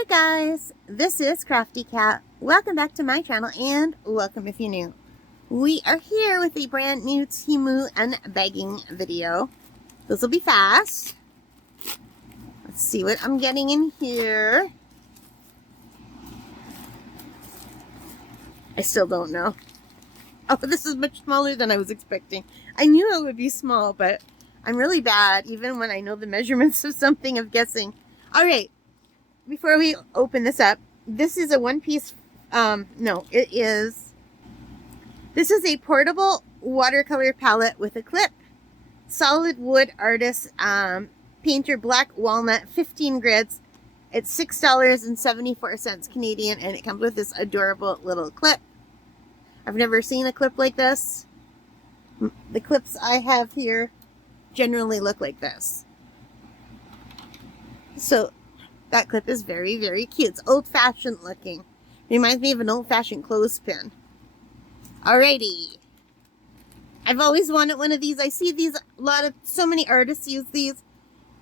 Hi guys, this is Crafty Cat. Welcome back to my channel and welcome if you're new. We are here with a brand new Temu unbagging video. This will be fast. Let's see what I'm getting in here. I still don't know. Oh, this is much smaller than I was expecting. I knew it would be small, but I'm really bad, even when I know the measurements of something, of guessing. All right. Before we open this up, this is a one-piece, this is a portable watercolor palette with a clip, solid wood artist, painter black walnut, 15 grids. It's $6.74 Canadian, and it comes with this adorable little clip. I've never seen a clip like this. The clips I have here generally look like this. So that clip is very, very cute. It's old-fashioned looking. Reminds me of an old-fashioned clothespin. Alrighty. I've always wanted one of these. I see these, so many artists use these.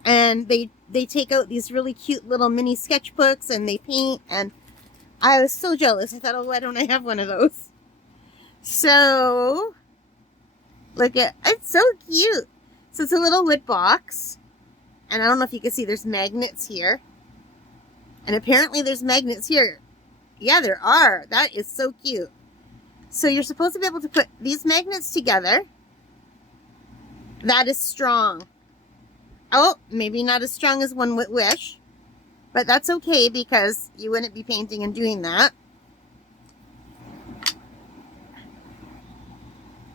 And they take out these really cute little mini sketchbooks and they paint. And I was so jealous. I thought, oh, why don't I have one of those? So, look at, it's so cute. So it's a little wood box. And I don't know if you can see, there's magnets here. And apparently there's magnets here. Yeah, there are. That is so cute. So you're supposed to be able to put these magnets together. That is strong. Oh, maybe not as strong as one would wish. But that's okay because you wouldn't be painting and doing that.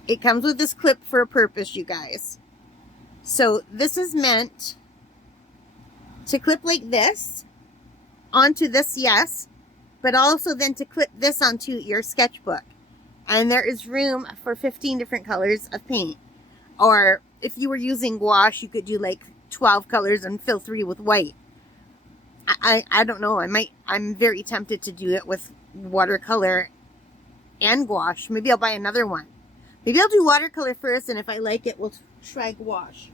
It comes with this clip for a purpose, you guys. So this is meant to clip like this onto this, yes, but also then to clip this onto your sketchbook. And there is room for 15 different colors of paint. Or if you were using gouache, you could do like 12 colors and fill 3 with white. I don't know. I'm very tempted to do it with watercolor and gouache. Maybe I'll buy another one. Maybe I'll do watercolor first, and if I like it, we'll try gouache.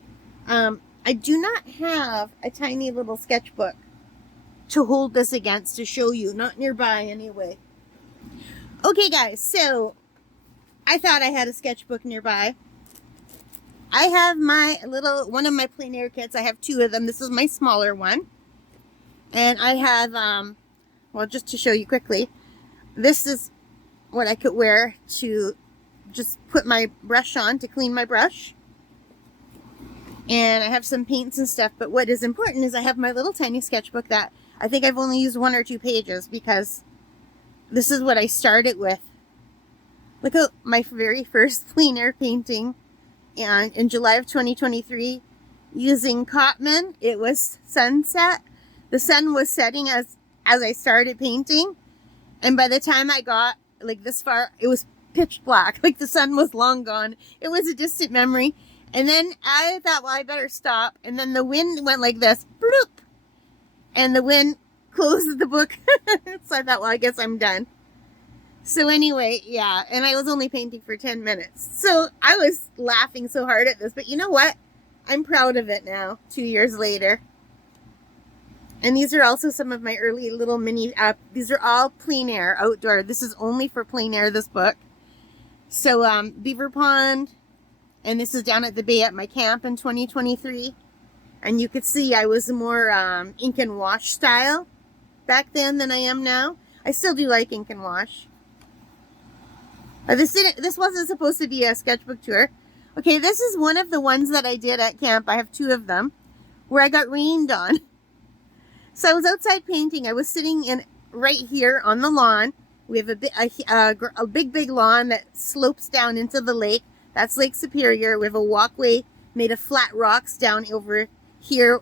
I do not have a tiny little sketchbook to hold this against to show you. Not nearby anyway. Okay guys, so I thought I had a sketchbook nearby. I have one of my plein air kits. I have 2 of them. This is my smaller one. And I have, well, just to show you quickly, this is what I could wear to just put my brush on to clean my brush. And I have some paints and stuff, but what is important is I have my little tiny sketchbook that I think I've only used 1 or 2 pages because this is what I started with. Look at my very first plein air painting in July of 2023 using Cotman. It was sunset. The sun was setting as I started painting. And by the time I got like this far, it was pitch black. Like the sun was long gone. It was a distant memory. And then I thought, well, I better stop. And then the wind went like this. Bloop. And the wind closed the book. So I thought, well, I guess I'm done. So anyway, yeah. And I was only painting for 10 minutes. So I was laughing so hard at this. But you know what? I'm proud of it now, 2 years later. And these are also some of my early little mini, these are all plein air, outdoor. This is only for plein air, this book. So, Beaver Pond. And this is down at the bay at my camp in 2023. And you could see I was more ink and wash style back then than I am now. I still do like ink and wash. This wasn't supposed to be a sketchbook tour. Okay, this is one of the ones that I did at camp. I have 2 of them where I got rained on. So I was outside painting. I was sitting in right here on the lawn. We have a big lawn that slopes down into the lake. That's Lake Superior. We have a walkway made of flat rocks down over here.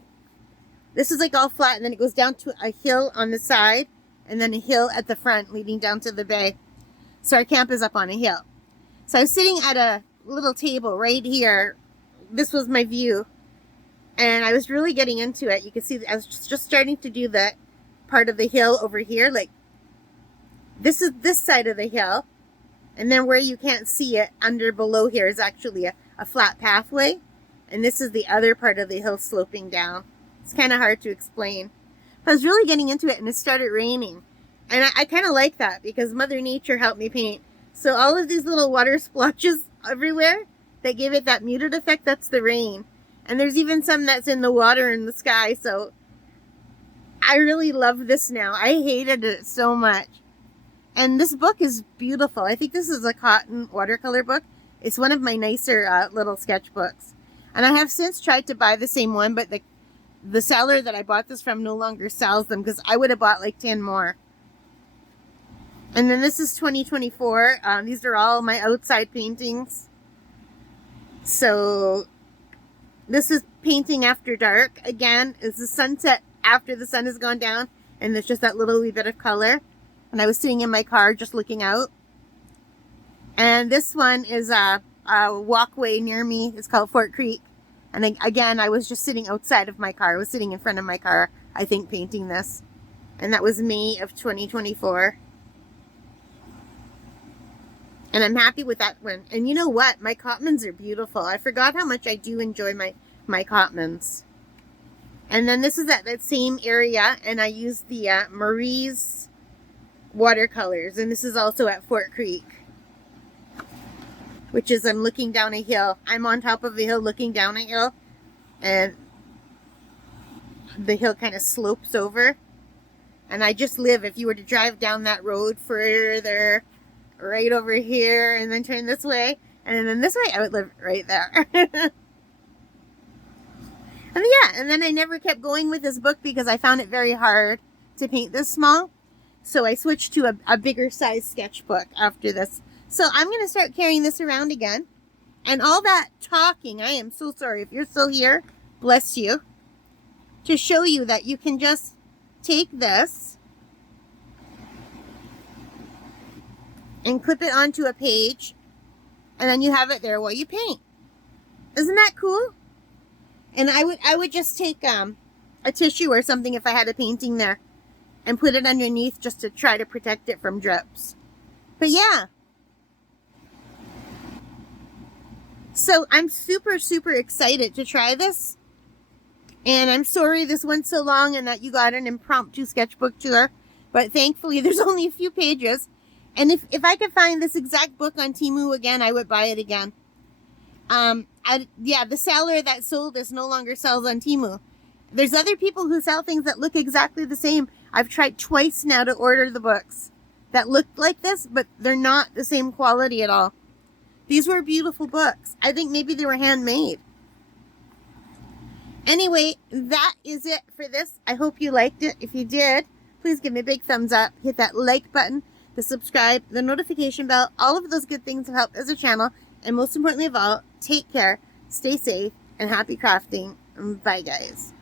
This is like all flat, and then it goes down to a hill on the side, and then a hill at the front leading down to the bay. So our camp is up on a hill. So I was sitting at a little table right here. This was my view. And I was really getting into it. You can see I was just starting to do that part of the hill over here. Like, this is this side of the hill. And then where you can't see it, below here is actually a flat pathway. And this is the other part of the hill sloping down. It's kind of hard to explain. I was really getting into it and it started raining. And I kind of like that because Mother Nature helped me paint. So all of these little water splotches everywhere that gave it that muted effect, that's the rain. And there's even some that's in the water in the sky. So I really love this now. I hated it so much. And this book is beautiful. I think this is a cotton watercolor book. It's one of my nicer little sketchbooks. And I have since tried to buy the same one, but the seller that I bought this from no longer sells them because I would have bought like 10 more. And then this is 2024. These are all my outside paintings. So this is painting after dark. Again, it's the sunset after the sun has gone down. And there's just that little wee bit of color. And I was sitting in my car just looking out. And this one is a walkway near me. It's called Fort Creek. And again, I was just sitting outside of my car. I was sitting in front of my car, I think, painting this. And that was May of 2024. And I'm happy with that one. And you know what? My Cotmans are beautiful. I forgot how much I do enjoy my Cotmans. And then this is at that same area. And I used the Marie's watercolors. And this is also at Fort Creek. Which is I'm looking down a hill. I'm on top of a hill looking down a hill. And the hill kind of slopes over. And I just live, if you were to drive down that road further, right over here, and then turn this way, and then this way, I would live right there. And yeah, and then I never kept going with this book because I found it very hard to paint this small. So I switched to a bigger size sketchbook after this. So I'm going to start carrying this around again. And all that talking, I am so sorry. If you're still here, bless you. To show you that you can just take this and clip it onto a page. And then you have it there while you paint. Isn't that cool? And I would just take a tissue or something if I had a painting there. And put it underneath just to try to protect it from drips. But yeah. So I'm super, super excited to try this. And I'm sorry this went so long and that you got an impromptu sketchbook tour. But thankfully there's only a few pages. And if I could find this exact book on Temu again, I would buy it again. Yeah, the seller that sold this no longer sells on Temu. There's other people who sell things that look exactly the same. I've tried twice now to order the books that look like this, but they're not the same quality at all. These were beautiful books. I think maybe they were handmade. Anyway, that is it for this. I hope you liked it. If you did, please give me a big thumbs up. Hit that like button, the subscribe, the notification bell. All of those good things help as a channel. And most importantly of all, take care, stay safe, and happy crafting. Bye, guys.